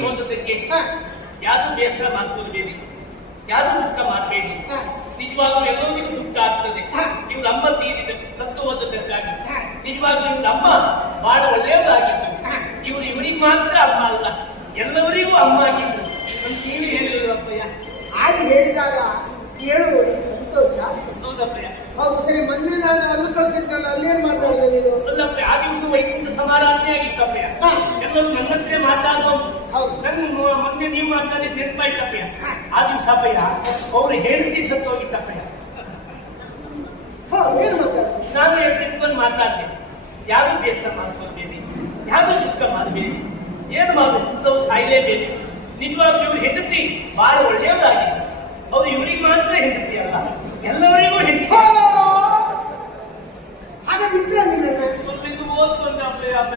ಹೋದದಕ್ಕೆ ಹ, ಯಾರು ಬೇಸರ ಮಾಡ್ಕೊಂಡಿದ್ದೀರಿ ಯಾರು ದುಃಖ ಮಾಡಬೇಡಿ? ನಿಜವಾಗ್ಲೂ ಎಲ್ಲರಿಗೂ ದುಃಖ ಆಗ್ತದೆ. ನೀವು ನಮ್ಮ ತೀರಿದ ಸತ್ತು ಹೋದದಕ್ಕಾಗಿ ಹ. ನಿಜವಾಗ್ಲೂ ನಮ್ಮ ಅಮ್ಮ ಬಹಳ ಒಳ್ಳೆಯದಾಗಿತ್ತು ಇವರು ಇವರಿಗೆ ಮಾತ್ರ ಅಮ್ಮ ಅಲ್ಲ. ಎಲ್ಲವರಿಗೂ ಅಮ್ಮ ಆಗಿತ್ತು ನೀವು ಹೇಳಿದ್ರಪ್ಪಯ್ಯ ಹಾಗೆ ಹೇಳಿದಾಗ ಕೇಳುವವರಿಗೆ ಸಂತೋಷ. ಹೌದಪ್ಪಯ್ಯ. ಹೌದು ಸರಿ ಮೊನ್ನೆ ನಾನು ಅಲ್ಲಿ ಕಳ್ಸಿದ್ದಲ್ಲ ಅಲ್ಲೇನ್ ಮಾತಾಡಿದೆ ನೀನು? ಆಗಿ ಆ ದಿವಸ ವೈಕುಂಠ ಸಮಾರಾಧನೆ ಆಗಿತ್ತಪ್ಪಯ್ಯ. ಎಲ್ಲರೂ ನನ್ನ ಹತ್ರ ಮಾತಾಡೋದು ಹೌದು ನನ್ ಮೊ- ಮೊನ್ನೆ ಮಾತಾಡಿದ ನೆನಪಾಯ್ತಪ್ಪಯ್ಯ ಹ. ಆ ದಿವಸ ಅಪ್ಪಯ್ಯ ಅವ್ರು ಹೆಂಡತಿ ಸತ್ತೋಗಿತ್ತಪ್ಪಯ್ಯ ಹಾ ನಾನು ನಾನು ಎತ್ತಿಟ್ಕೊಂಡು ಮಾತಾಡ್ತೇನೆ. ಯಾರು ಬೇಸರ ಮಾಡ್ಕೊಳ್ಬೇಡಿ? ಯಾರು ದುಃಖ ಮಾಡಬೇಡಿ? ಏನು ಮಾಡಬೇಕು? ತಾವು ನಿಜವಾಗ್ಲೂ ಇವ್ರ ಹೆಂಡತಿ ಬಹಳ ಒಳ್ಳೆಯದಾಗಿದೆ ಅವ್ರು ಇವರಿಗೆ ಮಾತ್ರ ಹೆಂಡತಿ ಅಲ್ಲ. ಎಲ್ಲವರಿಗೂ ಹೆಂಡತಿ. ಹಾಗೆ